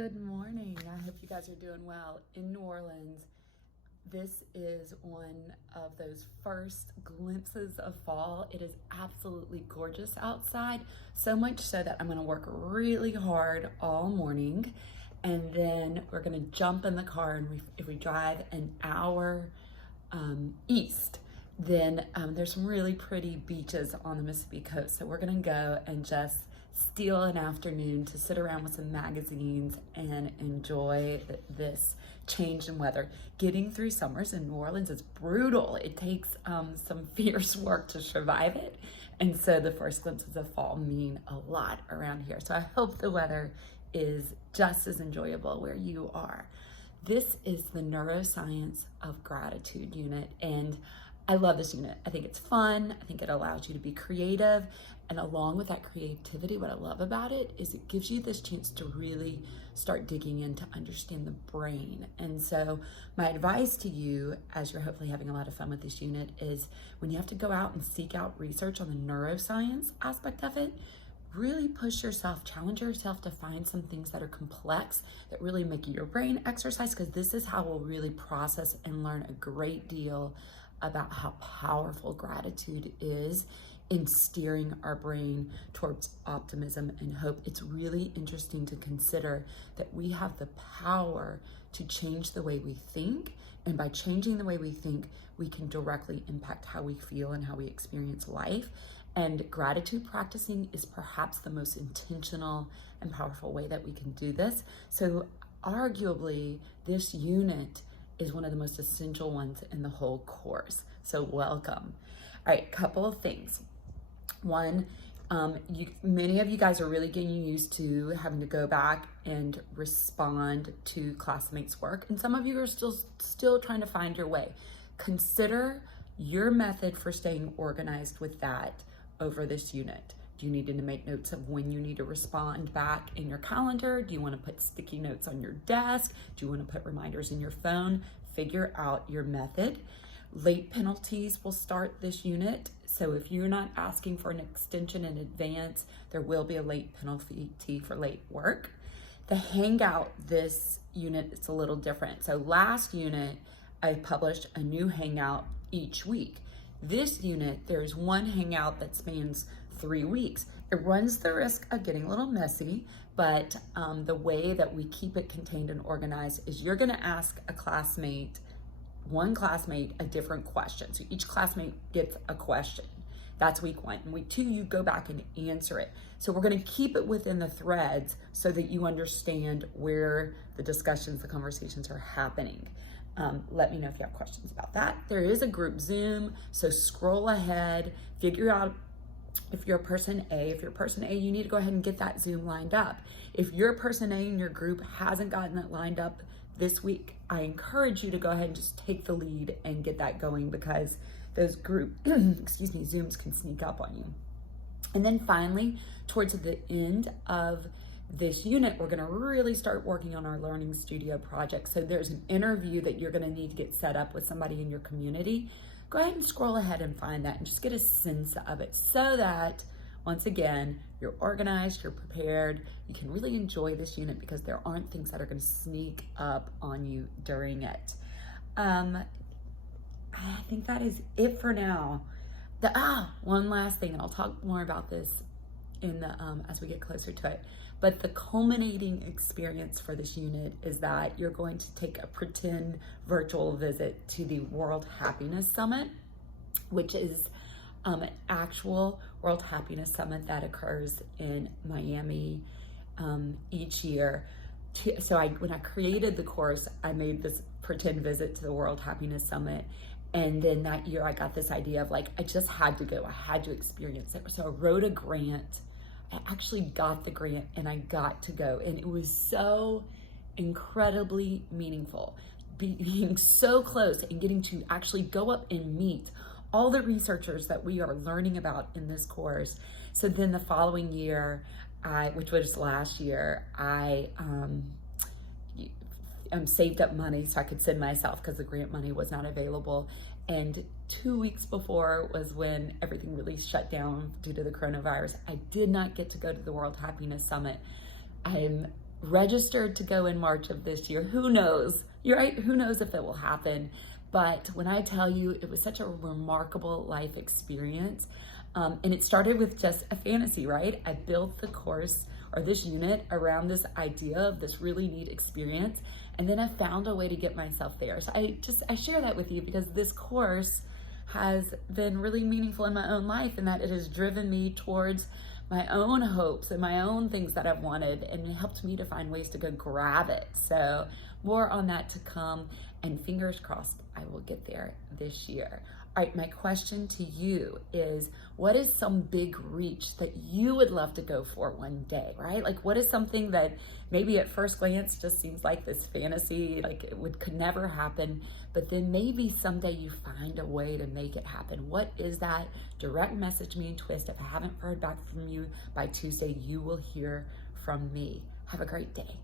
Good morning. I hope you guys are doing well. In New Orleans, this is one of those first glimpses of fall. It is absolutely gorgeous outside, so much so that I'm going to work really hard all morning, and then we're going to jump in the car, and if we drive an hour east, then there's some really pretty beaches on the Mississippi coast. So we're going to go and just steal an afternoon to sit around with some magazines and enjoy this change in weather. Getting through summers in New Orleans is brutal. It takes some fierce work to survive it. And so the first glimpses of fall mean a lot around here. So I hope the weather is just as enjoyable where you are. This is the Neuroscience of Gratitude unit, and I love this unit. I think it's fun. I think it allows you to be creative. And along with that creativity, what I love about it is it gives you this chance to really start digging in to understand the brain. And so my advice to you, as you're hopefully having a lot of fun with this unit, is when you have to go out and seek out research on the neuroscience aspect of it, really push yourself, challenge yourself to find some things that are complex, that really make your brain exercise, because this is how we'll really process and learn a great deal about how powerful gratitude is in steering our brain towards optimism and hope. It's really interesting to consider that we have the power to change the way we think, and by changing the way we think, we can directly impact how we feel and how we experience life. And gratitude practicing is perhaps the most intentional and powerful way that we can do this. So arguably, this unit is one of the most essential ones in the whole course. So welcome. All right, couple of things. One, many of you guys are really getting used to having to go back and respond to classmates' work, and some of you are still trying to find your way. Consider your method for staying organized with that over this unit. Do you need to make notes of when you need to respond back in your calendar? Do you want to put sticky notes on your desk? Do you want to put reminders in your phone? Figure out your method. Late penalties will start this unit. So if you're not asking for an extension in advance, there will be a late penalty for late work. The Hangout, this unit, it's a little different. So last unit, I published a new Hangout each week. This unit, there's one Hangout that spans 3 weeks. It runs the risk of getting a little messy, but the way that we keep it contained and organized is you're gonna ask one classmate a different question. So each classmate gets a question. That's week 1. And week 2, you go back and answer it. So we're gonna keep it within the threads so that you understand where the discussions, the conversations are happening. Let me know if you have questions about that. There is a group Zoom, so scroll ahead, figure out if you're person A. If you're person A, you need to go ahead and get that Zoom lined up. If you're person A in your group hasn't gotten it lined up this week, I encourage you to go ahead and just take the lead and get that going, because those group Zooms can sneak up on you. And then finally, towards the end of this unit, we're gonna really start working on our Learning Studio project. So there's an interview that you're gonna need to get set up with somebody in your community. Go ahead and scroll ahead and find that and just get a sense of it, so that once again, you're organized, you're prepared, you can really enjoy this unit because there aren't things that are gonna sneak up on you during it. I think that is it for now. One last thing, and I'll talk more about this in the as we get closer to it. But the culminating experience for this unit is that you're going to take a pretend virtual visit to the World Happiness Summit, which is an actual World Happiness Summit that occurs in Miami each year. So when I created the course, I made this pretend visit to the World Happiness Summit. And then that year I got this idea of, like, I just had to go, I had to experience it. So I wrote a grant. I actually got the grant and I got to go. And it was so incredibly meaningful, being so close and getting to actually go up and meet all the researchers that we are learning about in this course. So then the following year, which was last year, I saved up money so I could send myself, because the grant money was not available. And 2 weeks before was when everything really shut down due to the coronavirus. I did not get to go to the World Happiness Summit. I'm registered to go in March of this year. Who knows? You're right. Who knows if it will happen? But when I tell you, it was such a remarkable life experience. And it started with just a fantasy, right? I built the course or this unit around this idea of this really neat experience. And then I found a way to get myself there. So I share that with you because this course has been really meaningful in my own life, and that it has driven me towards my own hopes and my own things that I've wanted, and it helped me to find ways to go grab it. So more on that to come, and fingers crossed I will get there this year. All right, my question to you is, what is some big reach that you would love to go for one day, right? Like, what is something that maybe at first glance just seems like this fantasy, like could never happen, but then maybe someday you find a way to make it happen? What is that? Direct message me and Twist. If I haven't heard back from you by Tuesday, you will hear from me. Have a great day.